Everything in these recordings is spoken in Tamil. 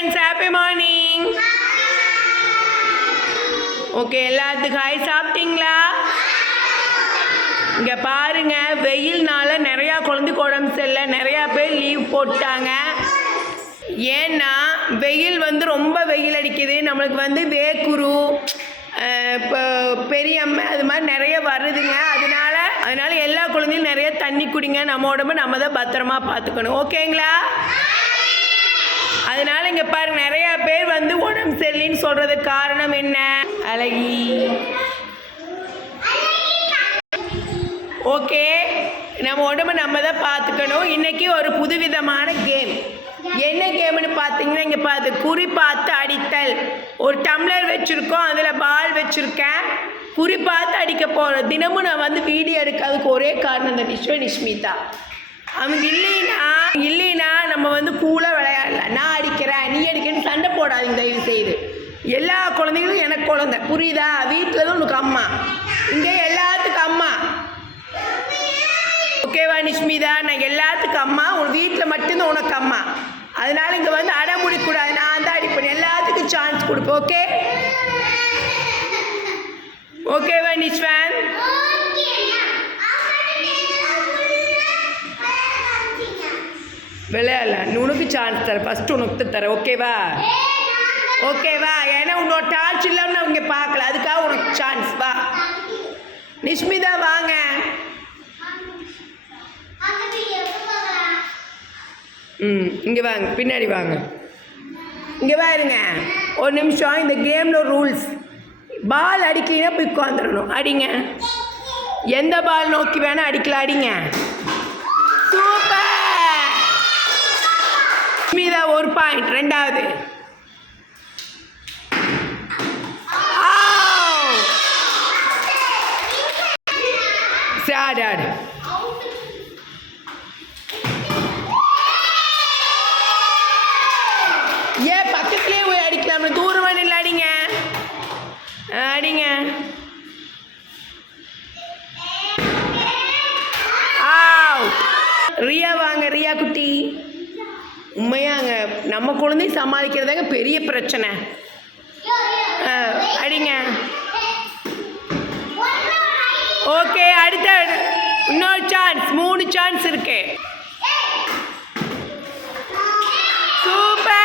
ஃப்ரெண்ட்ஸ் ஹாப்பி மார்னிங் ஓகே எல்லாத்துக்கும் ஹாய் சாப்பிட்டீங்களா? இங்கே பாருங்க வெயில்னால நிறையா குழந்தைக்கு உடம்பு சரியில்லை. நிறையா பேர் லீவ் போட்டாங்க ஏன்னா வெயில் வந்து ரொம்ப வெயில் அடிக்குது. நம்மளுக்கு வந்து வேக்குரு இப்போ பெரியம்மை அது மாதிரி நிறைய வருதுங்க. அதனால அதனால எல்லா குழந்தையும் நிறைய தண்ணி குடிங்க. நம்ம உடம்ப நம்ம தான் பத்திரமா பார்த்துக்கணும். ஓகேங்களா அதனால இங்க பாருங்க நிறைய பேர் வந்து உடம்பு சரியில்லைன்னு சொல்கிறதுக்கு காரணம் என்ன? அழகி. ஓகே நம்ம உடம்ப நம்ம தான் பார்த்துக்கணும். இன்னைக்கு ஒரு புதுவிதமான கேம். என்ன கேம்னு பார்த்தீங்கன்னா இங்கே பார்த்து குறி பார்த்து அடித்தல். ஒரு டம்ளர் வச்சுருக்கோம் அதில் பால் வச்சுருக்கேன். குறி பார்த்து அடிக்க போகிறோம் தினமும் நான் வந்து வீடியோ எடுக்கிறதுக்கு ஒரே காரணம் இந்த விஸ்வ நிஷ்மிதா அவங்க இல்லைன்னா இல்லைன்னா நம்ம வந்து கூலாக விளையாடலாம் நான் அடிக்கிறேன் நீ அடிக்கிறேன்னு சண்டை போடாதீங்க தயவு செய்து. எல்லா குழந்தைகளும் எனக்கு குழந்தை. புரியுதா? வீட்டில் தான் உனக்கு அம்மா. இங்கே எல்லாத்துக்கும் அம்மா. ஓகேவா நிஷ்மிதா? நான் எல்லாத்துக்கும் அம்மா. உன் வீட்டில் மட்டும்தான் உனக்கு அம்மா. அதனால இங்கே வந்து அடம் முடிக்கூடாது நான் தான் அடிப்பேன். எல்லாத்துக்கும் சான்ஸ் கொடுப்பேன் ஓகே ஓகேவா நிஷ்வான்? விளையாடலாம் உனக்கு சான்ஸ் தரேன் ஃபஸ்ட்டு உனக்கு தான் தரேன் ஓகேவா ஓகேவா ஏன்னா உன்னோட டார்ச் இல்லாமல் அவங்க பார்க்கல. அதுக்காக உனக்கு சான்ஸ் வா. நிஷ்மிதா வாங்க. ம் இங்கே வாங்க. பின்னாடி வாங்க. இங்கே வாருங்க ஒரு நிமிஷம். இந்த கேமில் ரூல்ஸ் பால் அடிக்கலாம் போய் உட்காந்துடணும் அடிங்க. எந்த பால் நோக்கி வேணால் அடிக்கலாம். அடிங்க சூப்பர் மீதா ஒரு பாயிண்ட் ரெண்டாவது. ஆடு ஆடு. ஏன் பக்கத்துலேயே போய் அடிக்கலாம். தூரமாக நில்ல அடிங்க. ஆ, அடிங்க. ரியா வாங்க ரியா குட்டி. உண்மையாங்க. நம்ம குழந்தை சமாளிக்கிறதாங்க பெரிய பிரச்சனை. அடிங்க. ஓகே அடுத்த இன்னொரு சான்ஸ் மூணு சான்ஸ் இருக்கு. சூப்பர்.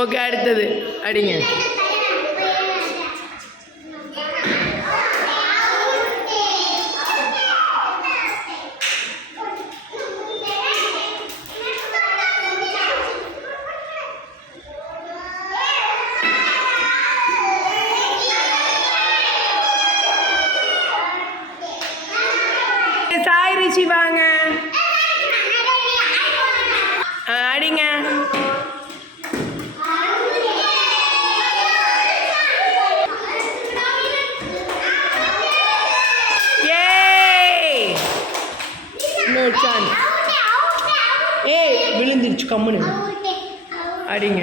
ஓகே அடுத்தது. அடிங்க. வாங்க. அடிங்க. ஏய். விழுந்துருச்சு கம்முன்னு அடிங்க.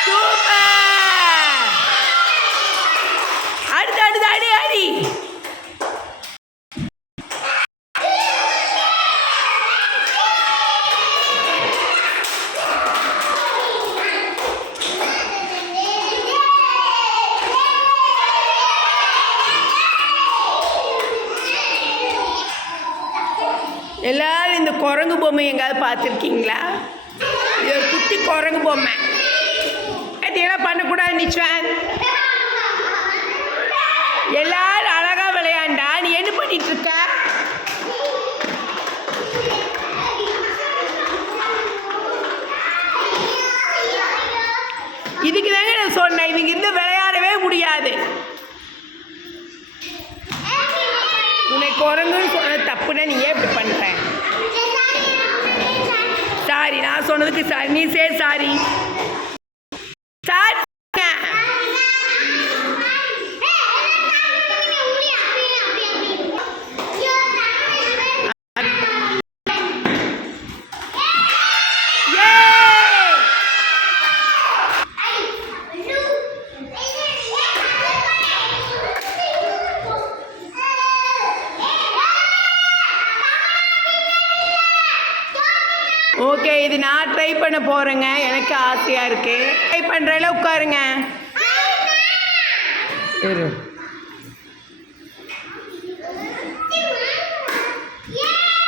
சூப்பர் அடுத்து அடுத்து அடி அடி எல்லாரும் இந்த குரங்கு பொம்மை எங்காவது பார்த்துருக்கீங்களா? இது ஒரு குட்டி குரங்கு பொம்மை. இதெல்லாம் பண்ணக்கூடாது நிச்வான் எல்லாரும் அழகாக விளையாண்டா. நீ என்ன பண்ணிட்டு இருக்க இதுக்கு தாங்க நான் சொன்னேன். இவங்க இருந்து விளையாடவே முடியாது. உன்னை குரங்குன்னு சொன்ன தப்புன்னா நீ ஏன் இப்படி பண்ணுறேன் சாரி நான் சொன்னதுக்கு சாரி நீ சே சாரி சாரி நான் ட்ரை பண்ண போகிறேங்க எனக்கு ஆசையாக இருக்குது ட்ரை பண்ணுறேல உட்காருங்க. இரு.